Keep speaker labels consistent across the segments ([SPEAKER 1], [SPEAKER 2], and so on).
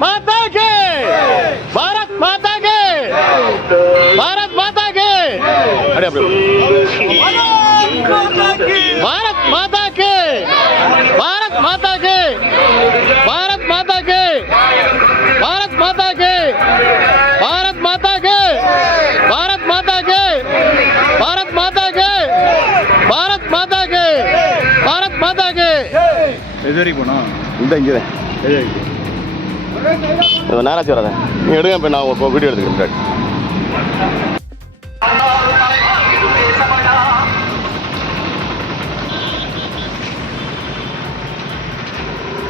[SPEAKER 1] माता के भारत माता के भारत माता के अरे भारत माता के भारत माता के भारत माता के भारत माता के भारत माता के भारत माता के भारत माता के भारत माता के भारत माता के
[SPEAKER 2] எது வரைக்கும் போனோம்
[SPEAKER 1] இந்த இங்கே நேராச்சு வராதேன் நீங்கள் எடுங்க இப்போ நான் ஒரு வீடியோ எடுத்துக்கிறேன்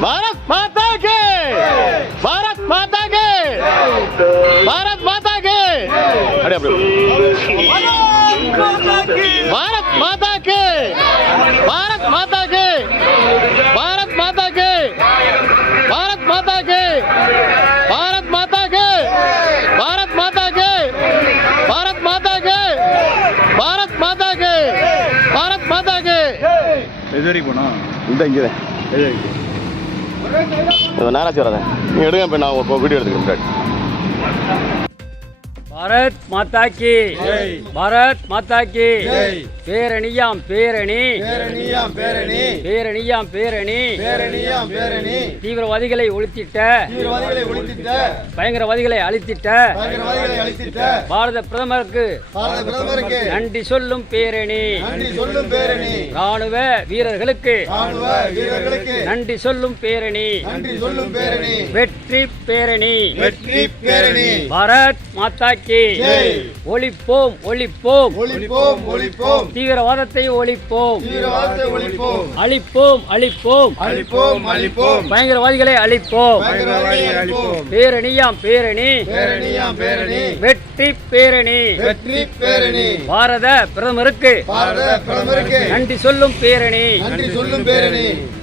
[SPEAKER 1] भारत माता के भारत माता के भारत माता के अरे भारत माता के भारत माता பாரத் மாதா கே! பாரத் மாதா கே! பாரத் மாதா கே! பாரத் மாதா கே! பாரத் மாதா கே!
[SPEAKER 2] எது வரைக்கும்
[SPEAKER 1] இந்த இங்கே நாராஜ் வராத. நீ எடுங்க இப்போ நான் வீடியோ எடுத்துக்கிறேன்
[SPEAKER 3] பாரத் மாதா கி. பாரத் மாதா கி. பேரணியாம் பேரணி.
[SPEAKER 2] பேரணியாம் பேரணி.
[SPEAKER 3] பேரணியாம் பேரணி.
[SPEAKER 2] பேரணியாம் பேரணி.
[SPEAKER 3] தீவிரவாதிகளை ஒழித்திட்ட.
[SPEAKER 2] தீவிரவாதிகளை ஒழித்திட்ட.
[SPEAKER 3] பயங்கரவாதிகளை அழித்திட்ட.
[SPEAKER 2] பயங்கரவாதிகளை அழித்திட்ட.
[SPEAKER 3] பாரத பிரதமருக்கு
[SPEAKER 2] பாரத பிரதமருக்கு
[SPEAKER 3] நன்றி சொல்லும் பேரணி.
[SPEAKER 2] நன்றி சொல்லும் பேரணி.
[SPEAKER 3] ராணுவ வீரர்களுக்கு
[SPEAKER 2] ராணுவ வீரர்களுக்கு
[SPEAKER 3] நன்றி சொல்லும் பேரணி.
[SPEAKER 2] நன்றி சொல்லும் பேரணி.
[SPEAKER 3] வெற்றி பேரணி.
[SPEAKER 2] வெற்றி பேரணி.
[SPEAKER 3] பாரத் மாதா கி
[SPEAKER 2] ஜெய்.
[SPEAKER 3] ஒழிப்போம் ஒழிப்போம்.
[SPEAKER 2] ஒழிப்போம் ஒழிப்போம்.
[SPEAKER 3] தீவிரவாதத்தை ஒழிப்போம்.
[SPEAKER 2] தீவிரவாதத்தை ஒழிப்போம்.
[SPEAKER 3] அழிப்போம் அழிப்போம்.
[SPEAKER 2] அழிப்போம்
[SPEAKER 3] அழிப்போம்.
[SPEAKER 2] பயங்கரவாதிகளை அழிப்போம்.
[SPEAKER 3] பேரணியாம் பேரணி.
[SPEAKER 2] பேரணியாம் பேரணி.
[SPEAKER 3] வெற்றி பேரணி.
[SPEAKER 2] வெற்றி பேரணி.
[SPEAKER 3] பாரத பிரதமருக்கு.
[SPEAKER 2] பாரத பிரதமருக்கு.
[SPEAKER 3] நன்றி சொல்லும் பேரணி.
[SPEAKER 2] நன்றி சொல்லும் பேரணி.